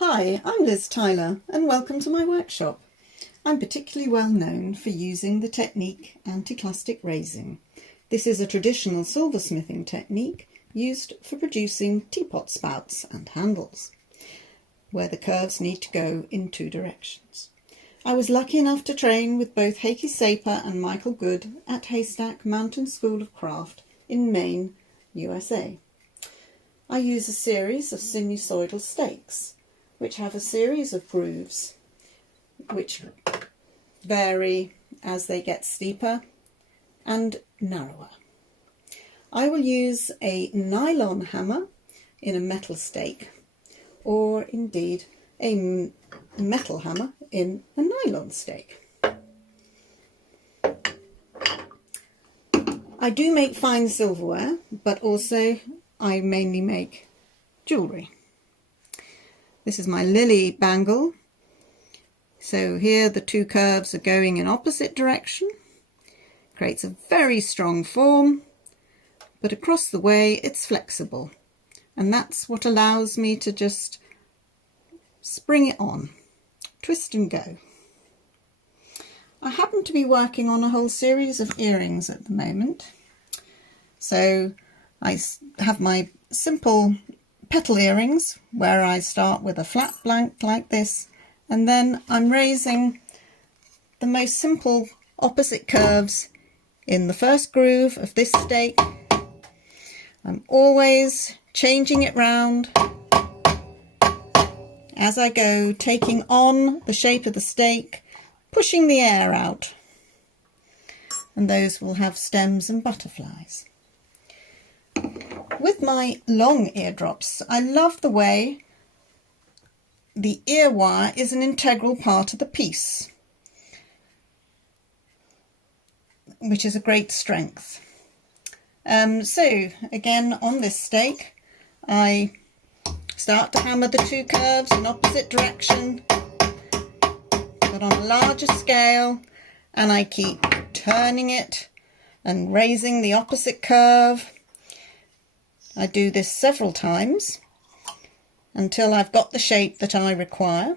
Hi, I'm Liz Tyler and welcome to my workshop. I'm particularly well known for using the technique Anti-clastic Raising. This is a traditional silversmithing technique used for producing teapot spouts and handles, where the curves need to go in two directions. I was lucky enough to train with both Heikki Saper and Michael Good at Haystack Mountain School of Craft in Maine, USA. I use a series of sinusoidal stakes, which have a series of grooves which vary as they get steeper and narrower. I will use a nylon hammer in a metal stake, or indeed a metal hammer in a nylon stake. I do make fine silverware, but also I mainly make jewellery. This is my lily bangle. So here the two curves are going in opposite direction. Creates a very strong form, but across the way it's flexible. And that's what allows me to just spring it on, twist and go. I happen to be working on a whole series of earrings at the moment. So I have my simple petal earrings where I start with a flat blank like this, and then I'm raising the most simple opposite curves in the first groove of this stake. I'm always changing it round as I go, taking on the shape of the stake, pushing the air out, and those will have stems and butterflies. With my long eardrops, I love the way the ear wire is an integral part of the piece, which is a great strength. So again, on this stake, I start to hammer the two curves in opposite direction, but on a larger scale, and I keep turning it and raising the opposite curve. I do this several times until I've got the shape that I require.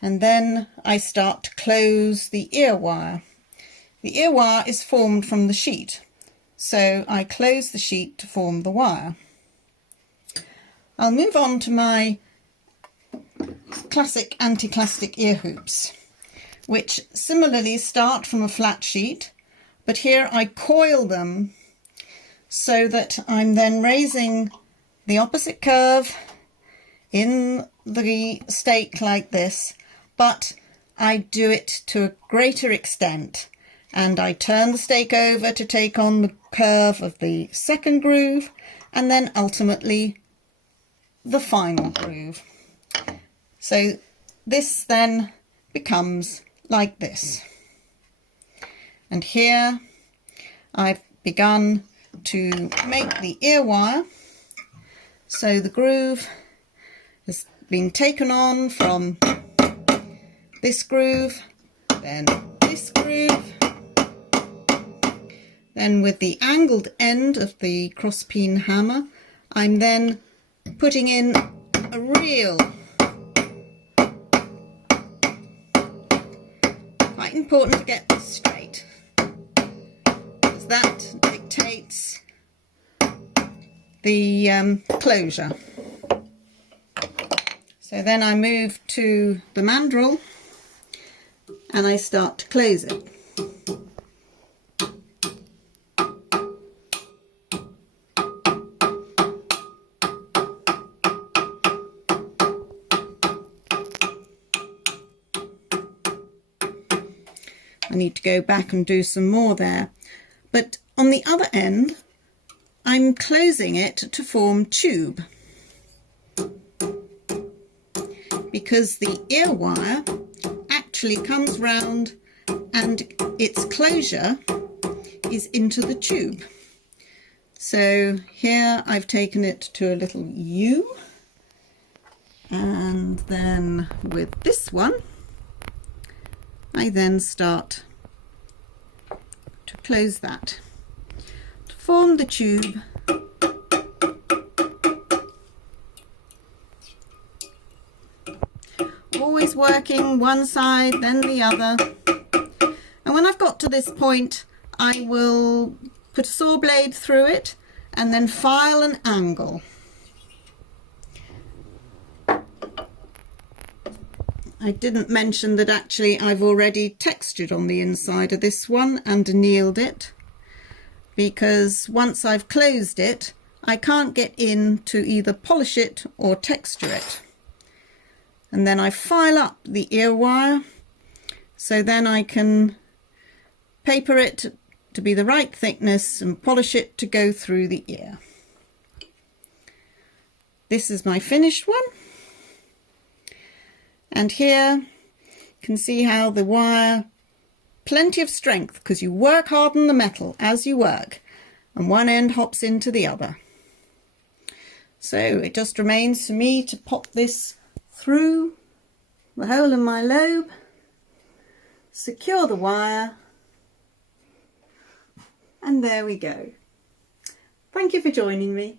And then I start to close the ear wire. The ear wire is formed from the sheet, so I close the sheet to form the wire. I'll move on to my classic anti-clastic ear hoops, which similarly start from a flat sheet, but here I coil them so that I'm then raising the opposite curve in the stake like this, but I do it to a greater extent, and I turn the stake over to take on the curve of the second groove, and then ultimately the final groove. So this then becomes like this. And here I've begun to make the ear wire, so the groove has been taken on from this groove, then this groove, then with the angled end of the cross-peen hammer I'm then putting in a reel. Quite important to get this straight, because that dictates the closure. So then I move to the mandrel and I start to close it. I need to go back and do some more there, but on the other end I'm closing it to form tube, because the ear wire actually comes round and its closure is into the tube. So here I've taken it to a little U, and then with this one I then start to close that to form the tube always working one side then the other. And when I've got to this point, I will put a saw blade through it and then file an angle. I didn't mention that actually I've already textured on the inside of this one and annealed it, because once I've closed it, I can't get in to either polish it or texture it. And then I file up the ear wire, so then I can paper it to be the right thickness and polish it to go through the ear. This is my finished one. And here you can see how the wire, plenty of strength, because you work hard on the metal as you work, and one end hops into the other. So it just remains for me to pop this through the hole in my lobe, secure the wire, and there we go. Thank you for joining me.